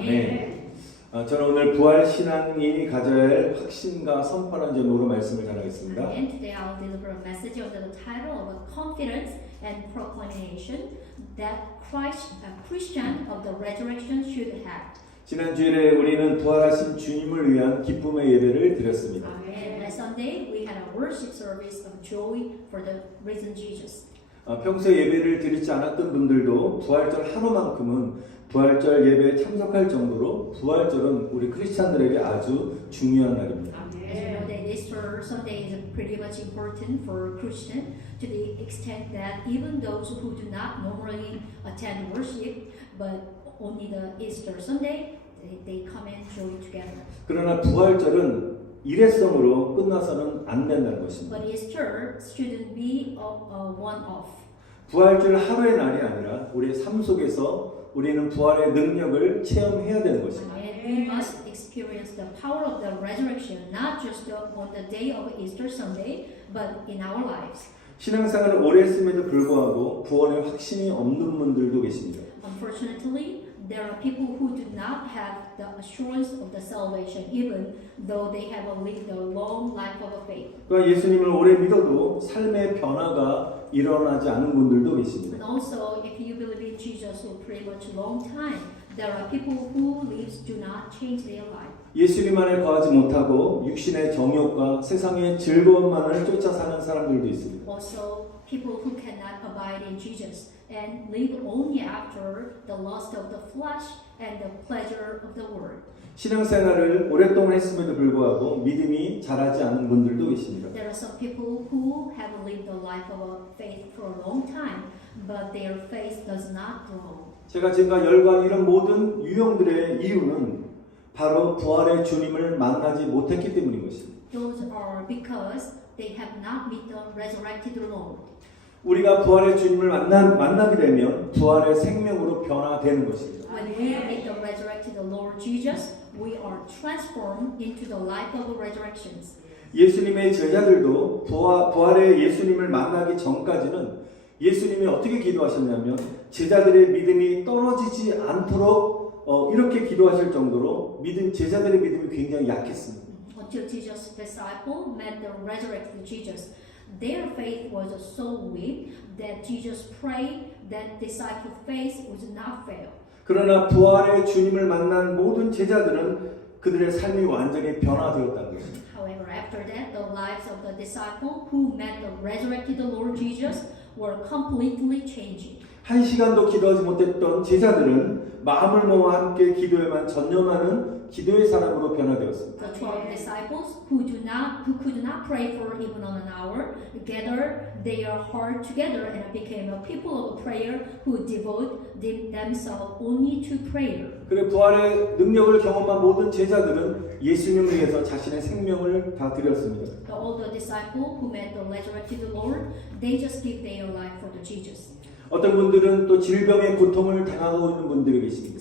아멘. 아, 저는 오늘 부활 신앙이 가져야 할 확신과 선포라는 제목으로 말씀을 전하겠습니다. And today I'll deliver a message under the title of confidence and proclamation that Christ, a Christian of the resurrection should have. 지난 주일에 우리는 부활하신 주님을 위한 기쁨의 예배를 드렸습니다. And last Sunday we had a worship service of joy for the risen Jesus. 아, 평소 예배를 드리지 않았던 분들도 부활절 하루만큼은 부활절 예배에 참석할 정도로 부활절은 우리 크리스찬들에게 아주 중요한 날입니다. As you know that Easter Sunday is pretty much important for Christian to the extent that even those who do not normally attend worship, but only the Easter Sunday, they, they come and join together. 그러나 부활절은 일회성으로 끝나서는 안 된다는 것입니다. But Easter shouldn't be one-off. 부활절 하루의 날이 아니라 우리의 삶 속에서 우리는 부활의 능력을 체험해야 되는 것입니다. And we must experience the power of the resurrection, not just on the day of Easter Sunday, but in our lives. 신앙생활을 오래 했음에도 불구하고 구원의 확신이 없는 분들도 계십니다. Unfortunately, there are people who do not have the assurance of the salvation, even though they have lived a long life of faith. 그러니까 예수님을 오래 믿어도 삶의 변화가 일어나지 않은 분들도 계십니다. And also, if you believe in Jesus for pretty much a long time, there are people who lives do not change their life. 예수님 안에 거하지 못하고 육신의 정욕과 세상의 즐거움만을 쫓아 사는 사람들도 있습니다. Also, people who cannot abide in Jesus and live only after the lust of the flesh and the pleasure of the world. 신앙생활을 오랫동안 했음에도 불구하고 믿음이 자라지 않은 분들도 계십니다. There are some people who have lived a life of faith for a long time, but their faith does not grow. 제가 지금과 열과 이런 모든 유형들의 이유는 바로 부활의 주님을 만나지 못했기 때문인 것입니다. Those are because they have not met the resurrected Lord. 우리가 부활의 주님을 만나, 만나게 되면 부활의 생명으로 변화되는 것입니다. When we meet the resurrected Lord Jesus, we are transformed into the life of resurrections. 예수님의 제자들도 부활, 부활의 예수님을 만나기 전까지는 예수님이 어떻게 기도하셨냐면 제자들의 믿음이 떨어지지 않도록 어, 이렇게 기도하실 정도로 믿음 제자들의 믿음이 굉장히 약했습니다. Until Jesus' disciple met the resurrected Jesus, their faith was so weak that Jesus prayed that disciple faith would not fail. 그러나 부활의 주님을 만난 모든 제자들은 그들의 삶이 완전히 변화되었다는 것입니다. However, after that, the lives of the disciple who met the resurrected Lord Jesus were completely changing. 한 시간도 기도하지 못했던 제자들은 마음을 모아 함께 기도에만 전념하는 기도의 사람으로 변화되었습니다. The twelve disciples who do not who could not pray for even on an hour gathered their heart together and became a people of prayer who devote them- themselves only to prayer. 그리고 부활의 능력을 경험한 모든 제자들은 예수님을 위해서 자신의 생명을 다 드렸습니다. The older disciple who met the resurrected Lord, they just give their life for the Jesus. 어떤 분들은 또 질병의 고통을 당하고 있는 분들이 계십니다.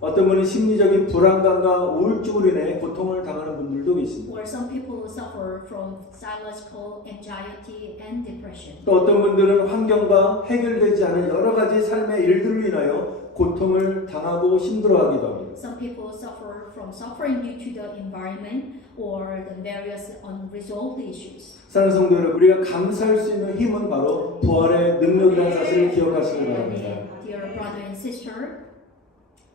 어떤 분은 심리적인 불안감과 우울증으로 인해 고통을 당하는 분들도 계십니다. or some people suffer from psychological anxiety and depression. 또 어떤 분들은 환경과 해결되지 않은 여러 가지 삶의 일들로 인하여 고통을 당하고 힘들어하기도 합니다. Some people suffer from suffering due to the environment or the various unresolved issues. 사랑하는 성도 여러분, 우리가 감사할 수 있는 힘은 바로 부활의 능력이라는 사실을 기억하시기 바랍니다. Dear brother and sister,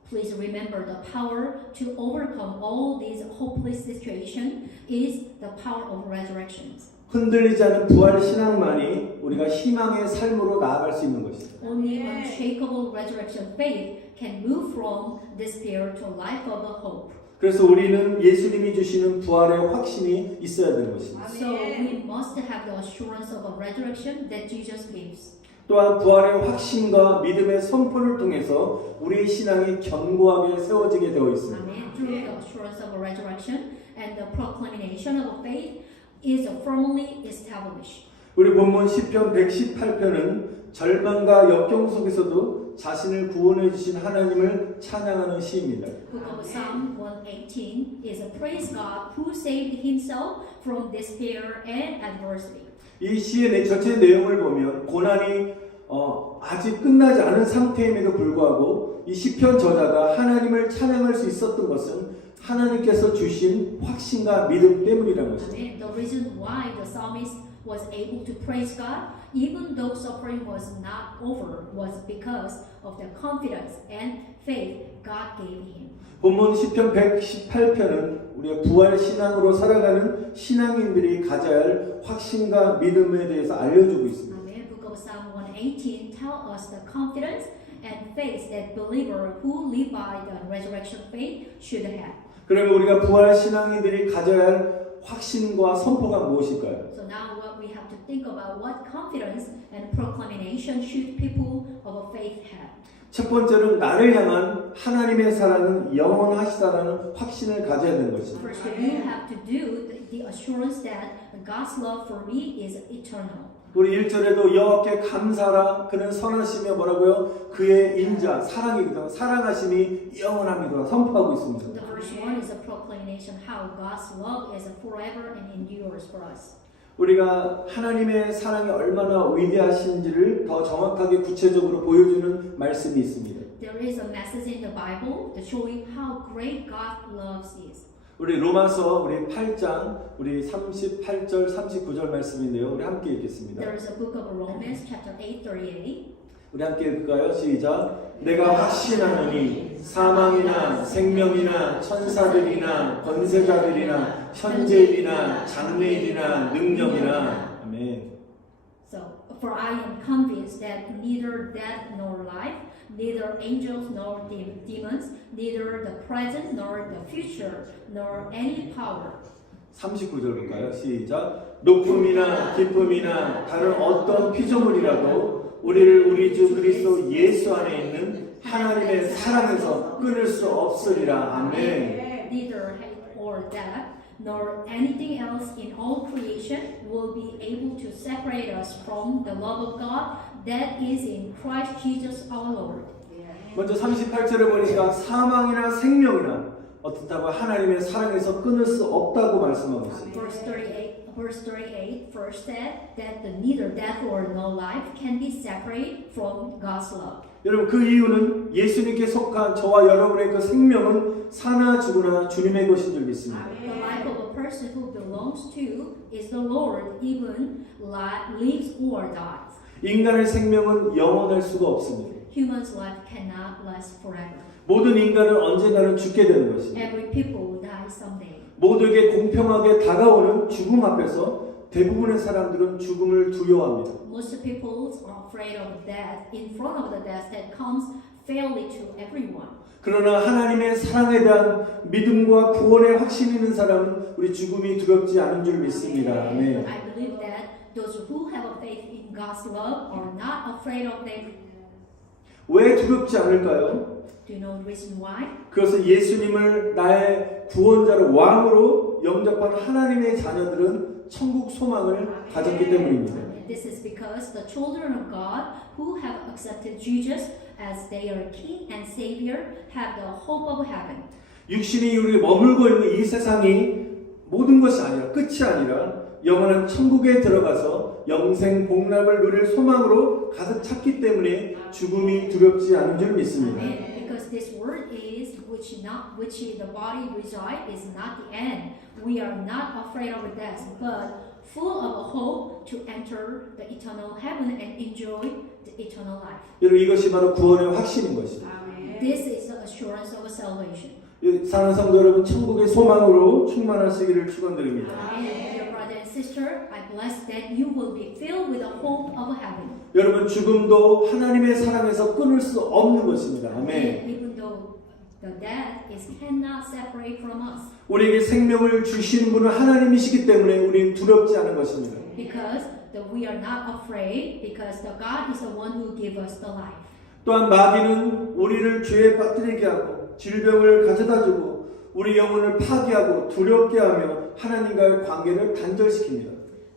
please remember the power to overcome all these hopeless situations is the power of resurrections. 흔들리지 않은 부활 신앙만이 우리가 희망의 삶으로 나아갈 수 있는 것입니다. Only unshakable resurrection faith can move from despair to life of hope. 그래서 우리는 예수님이 주시는 부활의 확신이 있어야 되는 것입니다. So we must have the assurance of a resurrection that Jesus gives. 또한 부활의 확신과 믿음의 선포를 통해서 우리의 신앙이 견고하게 세워지게 되어 있습니다. Amen. Through the assurance of a resurrection and the proclamation of faith is firmly established. 우리 본문 시편 118편은 절망과 역경 속에서도 자신을 구원해 주신 하나님을 찬양하는 시입니다. Book of Psalm 118 is a praise God who saved himself from despair and adversity. 이 시의 내- 전체 내용을 보면 고난이 어, 아직 끝나지 않은 상태임에도 불구하고 이 시편 저자가 하나님을 찬양할 수 있었던 것은 하나님께서 주신 확신과 믿음 때문이라는 것입니다. Amen. The reason why the psalmist was able to praise God, even though suffering was not over, was because of the confidence and faith God gave him. 본문 시편 118편은 우리가 부활 신앙으로 살아가는 신앙인들이 가져야 할 확신과 믿음에 대해서 알려주고 있습니다. Amen. Book of Psalm 118 tell us the confidence and faith that believer who live by the resurrection faith should have. 그러면 우리가 부활 신앙인들이 가져야 할 확신과 선포가 무엇일까요? So now what we have to think about what confidence and proclamation should people of faith have. 첫 번째는 나를 향한 하나님의 사랑은 영원하시다라는 확신을 가져야 되는 것입니다. First, you have to do the assurance that God's love for me is eternal. 우리 1절에도 여호와께 감사라 그는 선하시며 뭐라고요? 그의 인자 사랑이거든 사랑하심이 영원합니다 선포하고 있습니다. The first one is a proclamation how God's love is forever and endures for us. 우리가 하나님의 사랑이 얼마나 위대하신지를 더 정확하게 구체적으로 보여주는 말씀이 있습니다. There is a message in the Bible showing how great God loves is. 우리 로마서 우리 8장 우리 38절 39절 말씀인데요. 우리 함께 읽겠습니다. There is a book of Romans chapter 8, 38. 우리 함께 읽을까요? 시작. 내가 확신하노니 사망이나 생명이나 천사들이나 권세자들이나 현재일이나 장래일이나 능력이나 for I am convinced that neither death nor life, neither angels nor de- demons, neither the present nor the future, nor any power, 39절 볼까요? 시작. 높음이나 기쁨이나 다른 어떤 피조물이라도 우리를 우리 주 그리스도 예수 안에 있는 하나님의 사랑에서 끊을 수 없으리라. 아멘. neither or death, nor anything else in all creation will be able to separate us from the love of God that is in Christ Jesus our Lord. 먼저 38절에 보니까 사망이나 생명이나 어떻다고 하나님의 사랑에서 끊을 수 없다고 말씀하고 있습니다. Verse 38, verse 38 first said that the neither death or no life can be separated from God's love. 여러분 그 이유는 예수님께 속한 저와 여러분의 그 생명은 사나 죽으나 주님의 것인 줄 믿습니다. The life of a person who belongs to is the Lord, even li- lives or dies. 인간의 생명은 영원할 수가 없습니다. Human's life cannot last forever. 모든 인간은 언젠가는 죽게 되는 것입니다. Every people will die someday. 모두에게 공평하게 다가오는 죽음 앞에서 대부분의 사람들은 죽음을 두려워합니다. Most people are afraid of death in front of the death that comes fairly to everyone. 그러나 하나님의 사랑에 대한 믿음과 구원의 확신이 있는 사람은 우리 죽음이 두렵지 않은 줄 믿습니다. 아멘. I believe that those who have a faith in God's love are not afraid of death. 왜 두렵지 않을까요? Do you know the reason why? 그것은 예수님을 나의 구원자로 왕으로 영접한 하나님의 자녀들은 천국 소망을 가졌기 때문입니다. This is because the children of God who have accepted Jesus as their King and Savior have the hope of heaven. 육신이 우리 머물고 있는 이 세상이 모든 것이 아니라 끝이 아니라 영원한 천국에 들어가서 영생 복락을 누릴 소망으로 가득 찼기 때문에 죽음이 두렵지 않은 줄 믿습니다. Amen. Because this word is which not which the body reside is not the end. We are not afraid of death, but full of hope to enter the eternal heaven and enjoy the eternal life. 여러분 이것이 바로 구원의 확신인 것입니다. This is the assurance of salvation. 사랑하는 성도 여러분 천국의 소망으로 충만하시기를 축원드립니다. Amen. Dear brother and sister, I bless that you will be filled with the hope of heaven. 여러분 죽음도 하나님의 사랑에서 끊을 수 없는 것입니다. 아멘. 우리에게 생명을 주신 분은 하나님이시기 때문에 우리는 두렵지 않은 것입니다. because that we are not afraid, because the God is the one who give us the life. 또한 마귀는 우리를 죄에 빠뜨리게 하고 질병을 가져다주고 우리 영혼을 파괴하고 두렵게 하며 하나님과의 관계를 단절시킵니다.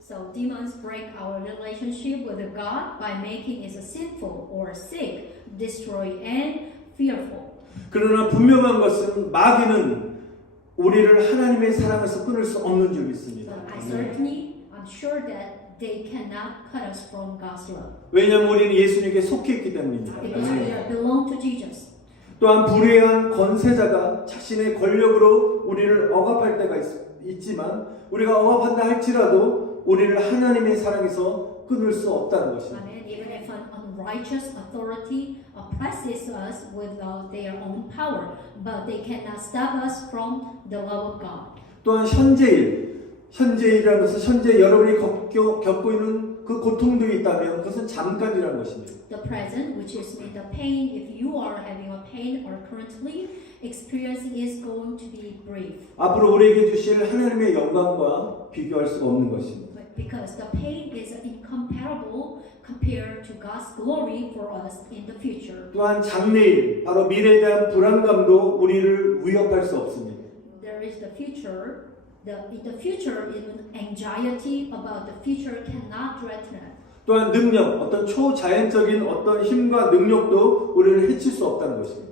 So demons break our relationship with God by making us sinful or sick, destroy and fearful. 그러나 분명한 것은 마귀는 우리를 하나님의 사랑에서 끊을 수 없는 줄 믿습니다. But I certainly, I'm sure that they cannot cut us from God's love 왜냐하면 우리는 예수님께 속해 있기 때문입니다. because we belong to Jesus. 또한 불의한 권세자가 자신의 권력으로 우리를 억압할 때가 있, 지만 우리가 억압한다 할지라도 우리를 하나님의 사랑에서 끊을 수 없다는 것입니다. Amen. Even if an unrighteous authority oppresses us with uh, their own power, but they cannot stop us from the love of God. 또한 현재일, 현재일이라는 것은 현재 여러분이 겪고, 겪고 있는 그 고통들이 있다면 그것은 잠깐이라는 것입니다. The present, which is the pain, if you are having a pain or currently experiencing, is going to be brief. 앞으로 우리에게 주실 하나님의 영광과 비교할 수가 없는 것입니다. Because the pain is incomparable compared to God's glory for us in the future. 또한 장래일, 바로 미래에 대한 불안감도 우리를 위협할 수 없습니다. There is the future. The, in the future, even anxiety about the future cannot threaten us. 또한 능력, 어떤 초자연적인 어떤 힘과 능력도 우리를 해칠 수 없다는 것입니다.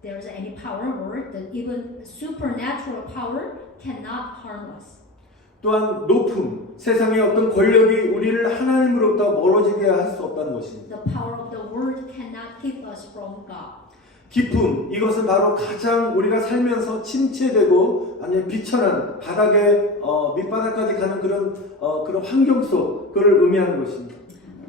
There is any power word that even supernatural power cannot harm us. 또한 높음, 세상의 어떤 권력이 우리를 하나님으로부터 멀어지게 할 수 없다는 것입니다. The power of the word cannot keep us from God. 기쁨, 이것은 바로 가장 우리가 살면서 침체되고 아니면 비천한 바닥에 어, 밑바닥까지 가는 그런 어, 그런 환경 속 그를 의미하는 것입니다.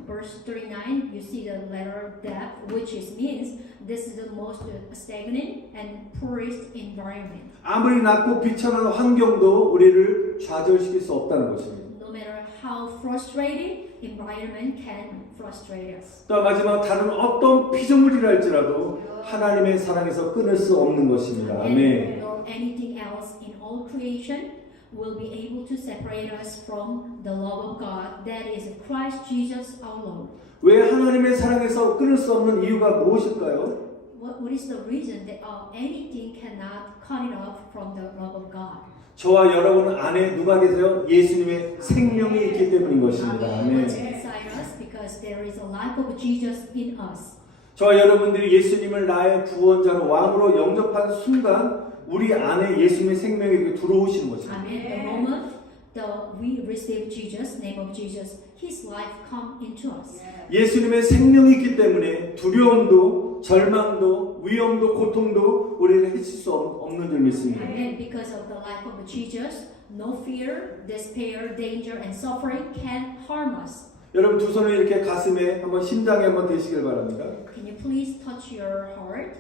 Verse 39, you see the letter death, which is means this is the most stagnant and poorest environment. 아무리 낮고 비천한 환경도 우리를 좌절시킬 수 없다는 것입니다. No matter how frustrated environment can frustrate us. 또 마지막 다른 어떤 피조물이라 할지라도 하나님의 사랑에서 끊을 수 없는 것입니다. 아멘. And nor anything else in all creation will be able to separate us from the love of God that is Christ Jesus our Lord. 왜 하나님의 사랑에서 끊을 수 없는 이유가 무엇일까요? What, what is the reason that uh, anything cannot cut it off from the love of God? 저와 여러분 안에 누가 계세요? 예수님의 생명이 있기 때문인 것입니다. 아멘. inside us because there is a life of Jesus in us. 저와 여러분들이 예수님을 나의 구원자로 왕으로 영접한 순간 우리 안에 예수님의 생명이 들어오시는 것입니다. Amen. The moment the, we receive Jesus, name of Jesus, His life come into us. 예수님의 생명이 있기 때문에 두려움도 절망도 위험도 고통도 우리를 해칠 수 없- 없는 줄 믿습니다. Amen. Because of the life of Jesus, no fear, despair, danger, and suffering can harm us. 여러분 두 손을 이렇게 가슴에 한번 심장에 한번 대시길 바랍니다. Can you please touch your heart?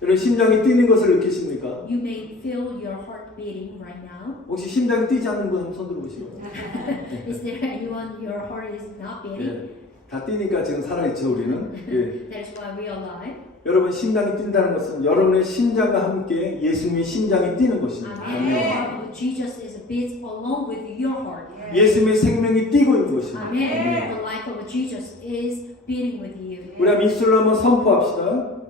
여러분 심장이 뛰는 것을 느끼십니까? You may feel your heart beating right now. 혹시 심장이 뛰지 않는 분 한번 손 들어보시고. Is there anyone your heart is not beating? 예. 다 뛰니까 지금 살아있죠 우리는. 예. That is why we are alive. 여러분 심장이 뛴다는 것은 여러분의 심장과 함께 예수님의 심장이 뛰는 것입니다. Amen. The heart of Jesus is beats along with your heart. 예수님의 생명이 뛰고 있는 것입니다. Amen. The life of Jesus is beating with you. 우리 입술로 한번 선포합시다.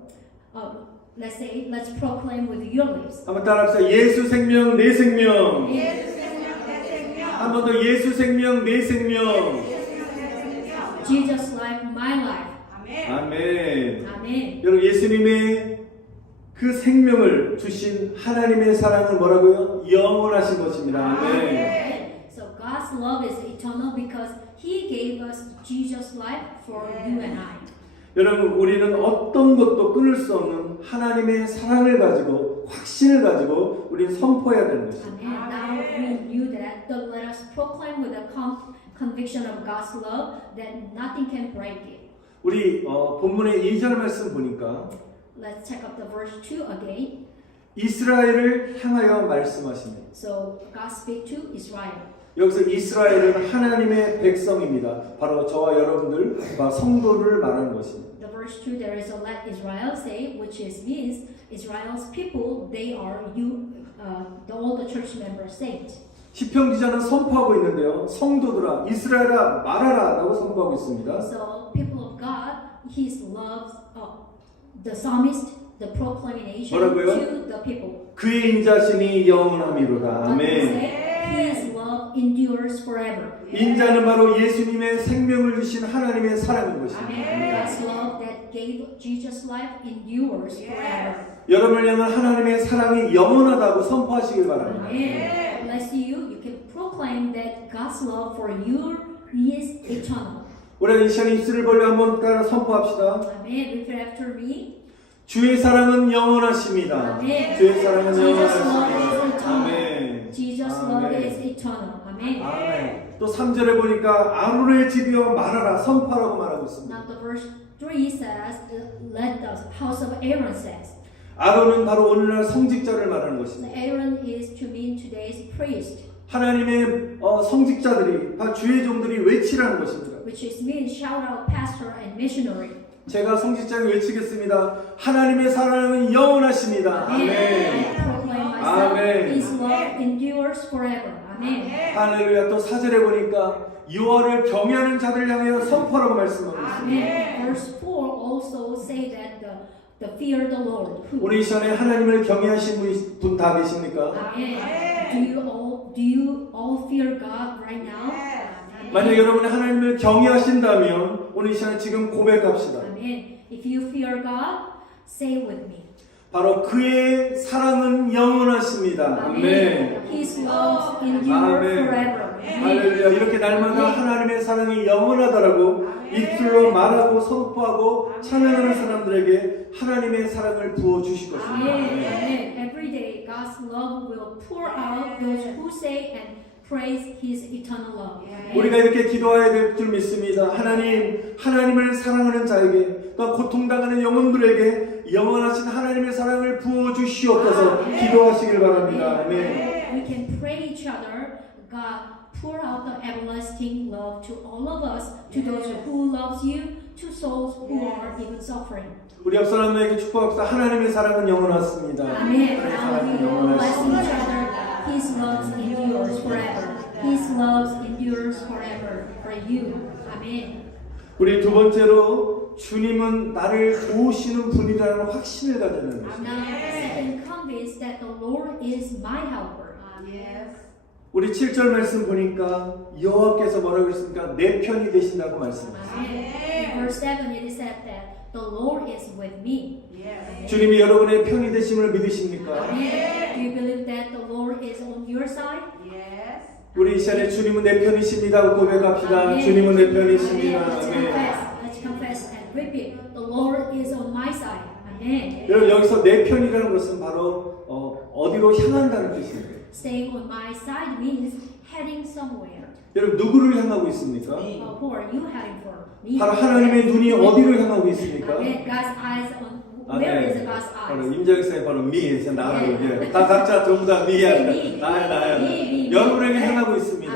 Uh, let's say, let's proclaim with your lips. 한번 따라합시다. 예수 생명 내 생명. 예수 생명 내 생명 한 번 더 예수 생명 내 생명. Jesus life, my life. 아멘 아멘. Amen. 여러분 예수님의 그 생명을 주신 하나님의 사랑은 뭐라고요? 영원하신 것입니다. 아멘. Amen. So God's love is eternal because He gave us Jesus life for you and I. 여러분 우리는 어떤 것도 끊을 수 없는 하나님의 사랑을 가지고 확신을 가지고 우리는 선포해야 되는 것입니다. Amen. Now we knew that. So let us proclaim with a con- conviction of God's love that nothing can break it. 우리 어, 본문의 2절 말씀 보니까 Let's check up the verse 2 again. 이스라엘을 향하여 말씀하십니다. So God speak to Israel. 여기서 이스라엘은 하나님의 백성입니다. 바로 저와 여러분들, 바 성도를 말하는 것입니다. The verse 2 there is a let Israel say, which is means Israel's people, they are you, uh, all the church members saints. 시편 기자는 선포하고 있는데요. 성도들아, 이스라엘아 말하라라고 선포하고 있습니다. So people of God, His love, uh, the psalmist, the proclamation 뭐라고요? to the people. 그의 인자심이 영원함이로다. He 아멘. His love endures forever. 인자는 바로 예수님의 생명을 주신 하나님의 사랑인 것입니다. God's love that gave Jesus life endures forever. 여러분을 향한 하나님의 사랑이 영원하다고 선포하시길 바랍니다. Amen. Bless you. You can proclaim that God's love for you is eternal. 우리 이 시간에 입술을 벌려 한번 따라 선포합시다. Amen. Repeat after me. 주의 사랑은 영원하십니다. 아멘. 주의 사랑은 영원하십니다. Is eternal. 아멘. Jesus' 아멘. love is eternal. Amen. 아멘. 또 3절에 보니까 아론의 집이여 말하라 선포라고 말하고 있습니다. Now the verse 3 says, let the house of Aaron says. 아론은 바로 오늘날 성직자를 말하는 것입니다. Aaron is to mean today's priest, 하나님의 어, 성직자들이 바 주의 종들이 외치라는 것입니다. which is mean shout out pastor and missionary. 제가 성직자를 외치겠습니다. 하나님의 사랑은 영원하십니다. Amen. I 아멘. Myself, 아멘. His love endures forever. Amen. 할렐루야. 또 4절에 보니까 여호와를 경외하는 자들을 향하여 선포라고 말씀하고 있습니다. Amen. Verse 4 also say that the, the fear the Lord. Who? 오늘 이 시간에 하나님을 경외하신 분 다 계십니까? Amen. Do you all do you all fear God right now? 만약 여러분이 하나님을 경외하신다면 오늘 이 시간에 지금 고백합시다. Amen. If you fear God, say with me. 바로 그의 사랑은 영원하십니다. 아멘. His love endure 아멘. forever. Amen. 할렐루야. 이렇게 날마다 하나님의 사랑이 영원하다라고 입술로 말하고 선포하고 찬양하는 사람들에게 하나님의 사랑을 부어 주실 것입니다. 아멘. Amen. Every day, God's love will pour out those who say and praise His eternal love. 우리가 이렇게 기도해야 될 줄 믿습니다. 하나님, 하나님을 사랑하는 자에게 또 고통당하는 영혼들에게 영원하신 하나님의 사랑을 부어 주시옵소서 기도하시길 바랍니다. 아멘. We can pray each other. God, pour out the everlasting love to all of us, to those who loves you, to souls who are even suffering. 우리 옆 사람에게 축복합시다. 하나님의 사랑은 영원하십니다. Amen. 하나님의 사랑은 영원하십니다. Love endures forever. His love endures forever for you. Amen. 우리 두 번째로 주님은 나를 도우시는 분이라는 확신을 I'm 것입니다. now second convinced that the Lord is my helper. 우리 7절 말씀 보니까 여호와께서 뭐라고 했습니까? 내 편이 되신다고 말씀하셨습니다. Amen. In verse 7 it is said that the Lord is with me. 주님이 여러분의 편이 되심을 믿으십니까? Do you believe that the Lord is on your side? 우리 이 시간에 주님은 내 편이십니다. 고백합시다. Amen. 주님은 내. 편이십니다. Let's 아멘. confess. Let's confess and repeat. The Lord is on my side. Amen. 여러분 여기서 내 편이라는 것은 바로 어, 어디로 향한다는 뜻입니다. Staying on my side means heading somewhere. 여러분 누구를 향하고 있습니까? 바로 하나님의 눈이 어디로 향하고 있습니까? God's 바로? 임재학생이 바로 미에서 네. 예. 다 각자 전부 다 미야 미. 나야 나야. 여러분에게 향하고 있습니다.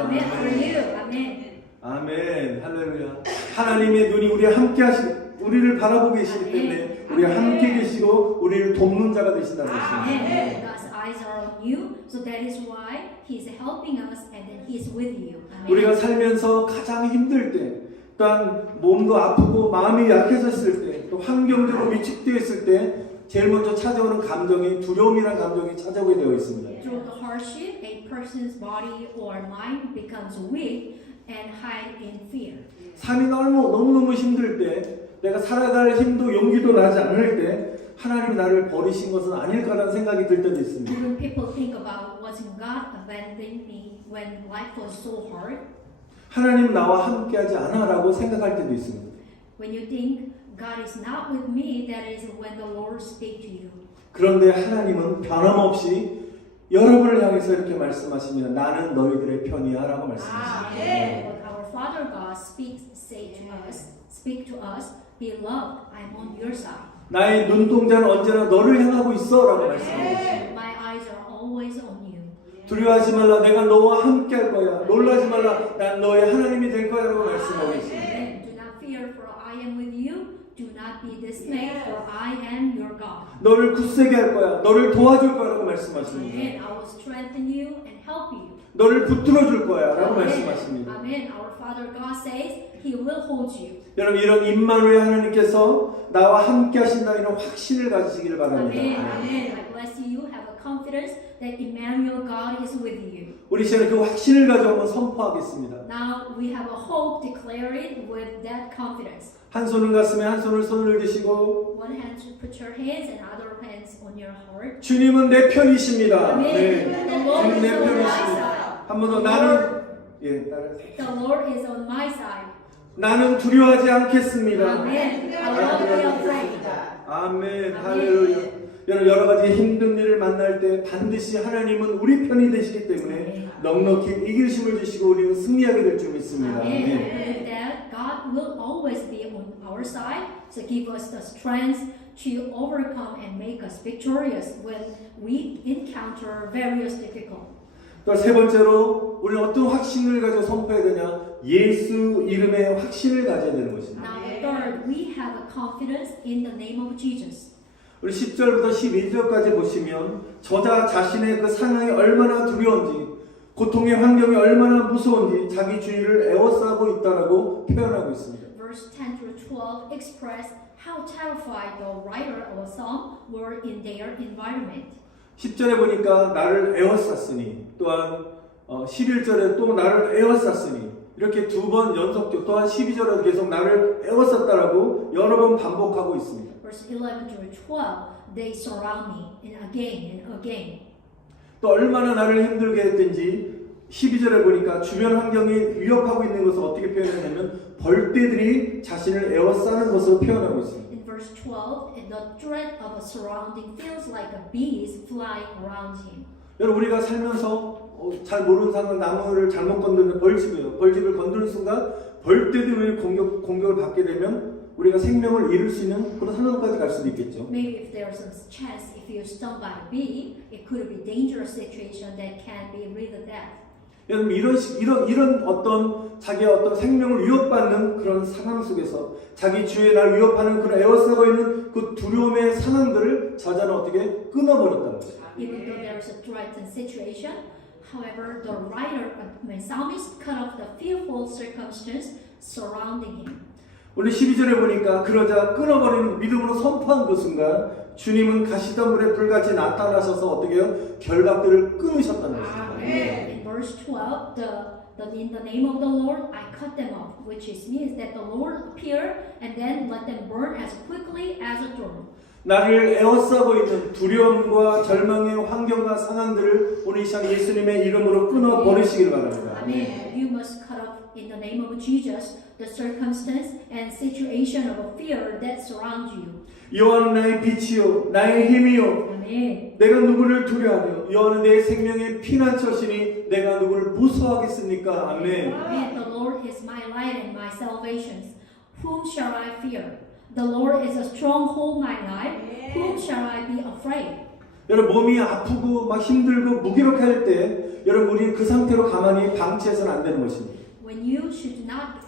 아멘 할렐루야 하나님의 눈이 우리와 함께 하시 우리를 바라보고 계시기 때문에 우리와 함께 계시고 우리를 돕는 자가 되신다는. 것입니다. Eyes are on you, so that is why He's helping us and then He's with you. Amen. 우리가 살면서 가장 힘들 때, 또한 몸도 아프고 마음이 약해졌을 때, 또 환경적으로 위축되어 있을 때, 제일 먼저 찾아오는 감정이 두려움이라는 감정이 찾아오게 되어 있습니다. Through the hardship, a person's body or mind becomes weak and hide in fear. 삶이 너무 너무너무 힘들 때, 내가 살아갈 힘도 용기도 나지 않을 때, 하나님이 나를 버리신 것은 아닐까라는 생각이 들 때도 있습니다. Even people think about wasn't God abandoning me when life was so hard. 하나님 나와 함께하지 않아라고 생각할 때도 있습니다. When you think God is not with me, that is when the Lord speak to you. 그런데 하나님은 변함없이 여러분을 향해서 이렇게 말씀하십니다. 나는 너희들의 편이야라고 말씀하십니다. Amen. But our Father God speaks, say to us, speak to us, Beloved, I'm on your side. 나의 눈동자는 언제나 너를 향하고 있어 라고 말씀하고 있습니다. My eyes are always on you. 두려워하지 말라. 내가 너와 함께 할 거야. 놀라지 말라. 난 너의 하나님이 될 거야 라고 말씀하고 있습니다. Amen. Do not fear, for I am with you. Do not be dismayed, for I am your God. 너를 굳세게 할 거야. 너를 도와줄 거야라고 말씀하십니다. Amen. I will strengthen you and help you. 너를 붙들어 줄 거야라고 말씀하십니다. Amen. Our Father God says He will hold you. 여러분 이런 임마누엘 하나님께서 나와 함께 하신다 이런 확신을 가지시기를 바랍니다. Amen. Amen. Bless you. Have a confidence that Emmanuel God is with you. 우리 시간에 그 확신을 가지고 한번 선포하겠습니다. Now we have a hope. Declare it with that confidence. 한 손은 가슴에 한 손을 손을 드시고 One hand to put your hands and other hands on your heart. 주님은 내 편이십니다. Amen. 네. The Lord 주님 is 내 on my 편이십니다. side. 한 번 더 나는 예, 따라 The Lord is on my side. 나는 두려워하지 않겠습니다. Amen. I will not be afraid. 아멘. 할렐루야. 여러분 여러 가지 힘든 일을 만날 때 반드시 하나님은 우리 편이 되시기 때문에 넉넉히 이기심을 주시고 우리는 승리하게 될 줄 믿습니다. Believe that God will always be on our side to give us the strength to overcome and make us victorious when we encounter various difficulties. 또세 번째로 우리는 어떤 확신을 가지고 선포해야 되냐? 예수 이름의 확신을 가져야 되는 것입니다. Now, third, we have a confidence in the name of Jesus. 우리 10절부터 11절까지 보시면 저자 자신의 그 상황이 얼마나 두려운지 고통의 환경이 얼마나 무서운지 자기 주위를 에워싸고 있다라고 표현하고 있습니다. Verse 10 through 12 express how terrified the writer of a psalm were in their environment. 10절에 보니까 나를 에워쌌으니 또한 어, 11절에 또 나를 에워쌌으니 이렇게 두 번 연속적 또한 12절에도 계속 나를 에워쌌다라고 여러 번 반복하고 있습니다. Verse 11 through 12, they surround me, and again and again. 또 얼마나 나를 힘들게 했든지 12절에 보니까 주변 환경이 위협하고 있는 것을 어떻게 표현하냐면 벌떼들이 자신을 에워싸는 것을 표현하고 있습니다. In verse 12, and the dread of a surrounding feels like a bees flying around him. 여러분 우리가 살면서 어, 잘 모르는 상황 나무를 잘못 건드는 벌집이에요. 벌집을 건드는 순간 벌떼들이 공격 공격을 받게 되면 우리가 생명을 잃을 수 있는 그런 상황까지 갈 수도 있겠죠. Maybe if there's some chance, if you stung by a bee, it could be dangerous situation that can be to death. 여러분 이런 식- 이런 이런 어떤 자기의 어떤 생명을 위협받는 그런 상황 속에서 자기 주위에 날 위협하는 그런 에워싸고 있는 그 두려움의 상황들을 저자는 어떻게 끊어버렸다는 거죠. Even though there is a threatened situation, however, the writer, I mean, psalmist cut off the fearful circumstance surrounding him. 오늘 12절에 보니까 그러자 끊어버리는 믿음으로 선포한 그 순간 주님은 가시덤불에 불같이 나타나셔서 어떻게 해요? 결박들을 끊으셨다는 것입니다. In verse 12, the, the in the name of the Lord I cut them off, which is means that the Lord appeared and then let them burn as quickly as a thorn. 나를 에워싸고 있는 두려움과 절망의 환경과 상황들을 오늘 이 시간 예수님의 이름으로 끊어 버리시길 바랍니다. Amen. You must cut off in the name of Jesus the circumstance and situation of fear that surrounds you. 여호와는 나의 빛이요 나의 힘이요 Amen. 내가 누구를 두려워하며 여호와는 내 생명의 피난처시니 내가 누구를 무서워하겠습니까 아멘 Amen. The Lord is my light and my salvation. Whom shall I fear? The Lord is a stronghold my life. Whom shall I be afraid? 여러분 몸이 아프고 막 힘들고 무기력할 때 여러분 우리 그 상태로 가만히 방치해서는 안 되는 것입니다 When you should not,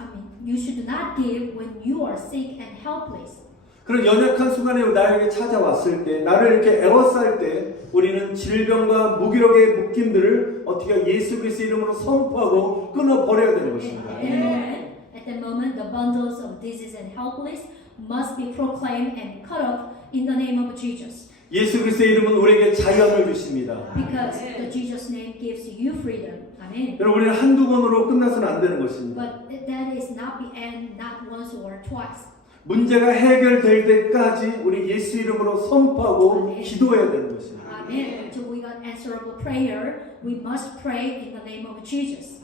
you should not give when you are sick and helpless. 그런 연약한 순간에 나에게 찾아왔을 때 나를 이렇게 에워쌀 때 우리는 질병과 무기력의 묶임들을 어떻게 예수 그리스도 이름으로 선포하고 끊어 버려야 되는 것입니다 moment, at the moment, the bundles of disease and helpless must be proclaimed and cut off in the name of Jesus. 예수 그리스도의 이름은 우리에게 자유함을 주십니다 Because the Jesus name gives you freedom. Amen. 여러분 우리는 한두 번으로 끝나서는 안 되는 것입니다 But that is not the end, not once or twice. 문제가 해결될 때까지 우리 예수 이름으로 선포하고 아멘. 기도해야 되는 것입니다. Amen. Until we got answerable prayer, we must pray in the name of Jesus.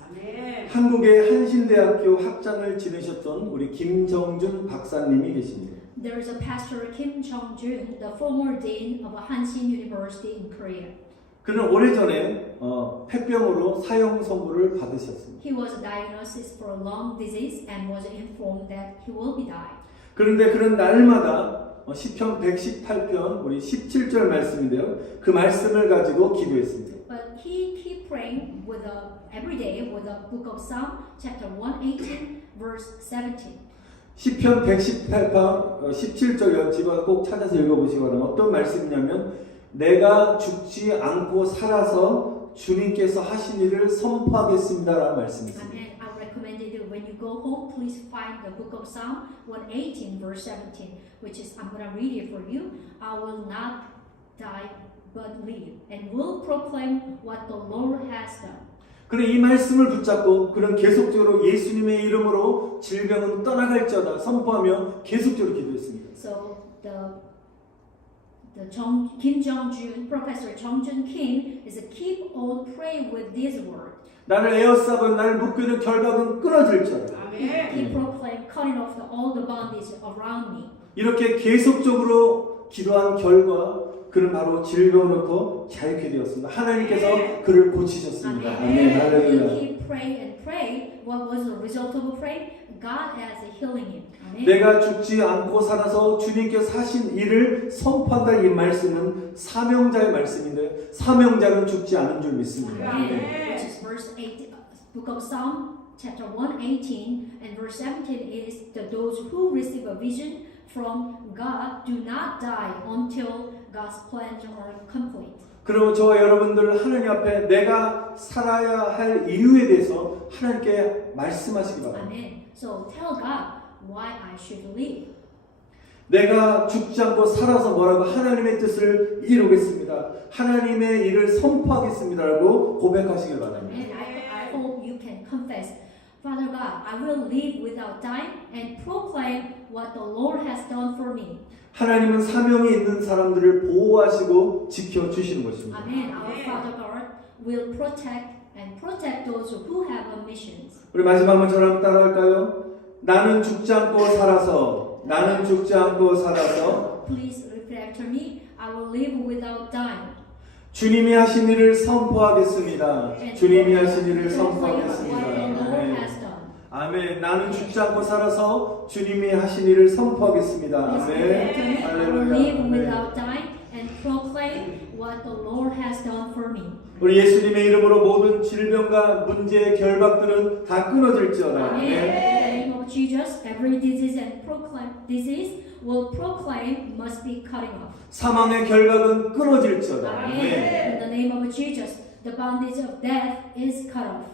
한국의 한신대학교 학장을 지내셨던 우리 김정준 박사님이 계십니다. There is a pastor Kim Jong-jun, the former dean of Hanshin University in Korea. 그는 오래전에 어, 폐병으로 사형 선고를 받으셨습니다. He was diagnosed for lung disease and was informed that he will be dying. 그런데 그런 날마다 어, 시편 118편 우리 17절 말씀인데요. 그 말씀을 가지고 기도했습니다. But he keep praying with a, every day with the book of Psalm, chapter 118, verse 17. 시편 118편 어, 17절 집안 꼭 찾아서 바랍니다. 어떤 말씀이냐면 내가 죽지 않고 살아서 주님께서 하신 일을 선포하겠습니다라는 말씀입니다. Amen. I recommend it when you go home, please find the book of Psalm 118, verse 17, which is, I'm going to read it for you. I will not die but live and will proclaim what the Lord has done. 그래 이 말씀을 붙잡고 그는 계속적으로 예수님의 이름으로 질병은 떠나갈지어다 선포하며 계속적으로 기도했습니다. So the the Jong, Kim Jong Jun, Professor Jong Jun Kim, is a keep on praying with this word. 나를 에어싸고 나를 묶이는 결박은. 아멘. He proclaimed, cutting off the, all the bondage around me. 이렇게 계속적으로 기도한 결과 그는 바로 질병으로부터 자유케 되었습니다. 하나님께서 그를 고치셨습니다. 아멘. When 할렐루야. he prayed and prayed, what was the result of praying? God has healing him. Amen. 내가 죽지 않고 살아서 주님께서 하신 일을 선포한다 이 말씀은 사명자의 말씀인데 사명자는 죽지 않은 줄 믿습니다. Amen. 네. Which is verse 8, book of Psalm, chapter 118, and verse 17 is that those who receive a vision from God do not die until God's plans are complete. 그리고 저와 여러분들 하나님 앞에 내가 살아야 할 이유에 대해서 하나님께 말씀하시기 바랍니다. Amen. So tell God why I should live. 내가 죽지 않고 살아서 뭐라고 하나님의 뜻을 이루겠습니다. 하나님의 일을 선포하겠습니다라고 고백하시길 바랍니다. Amen. I, I hope you can confess, Father God, I will live without dying and proclaim what the Lord has done for me. 하나님은 사명이 있는 사람들을 보호하시고 지켜 주시는 것입니다. Amen. Our Father God will protect and protect those who have a mission. 우리 마지막 한번 저를 한번 따라할까요? 나는 죽지 않고 살아서 나는 죽지 않고 살아서 Please repeat after me. I will live without dying. 주님이 하신 일을 선포하겠습니다. 주님이 하신 일을 선포하겠습니다. 아멘. 아멘. 나는 죽지 않고 살아서 주님이 하신 일을 선포하겠습니다. 아멘. 할렐루야. live 아멘. without dying and proclaim what the Lord has done for me. 우리 예수님의 이름으로 모든 질병과 문제, 결박들은 다 끊어질지어다. Amen. In 아멘. the name of Jesus, every disease and proclaim disease will proclaim must be cutting off. 사망의 결박은 끊어질지어다. 아멘. In the name of Jesus, the bondage of death is cut off.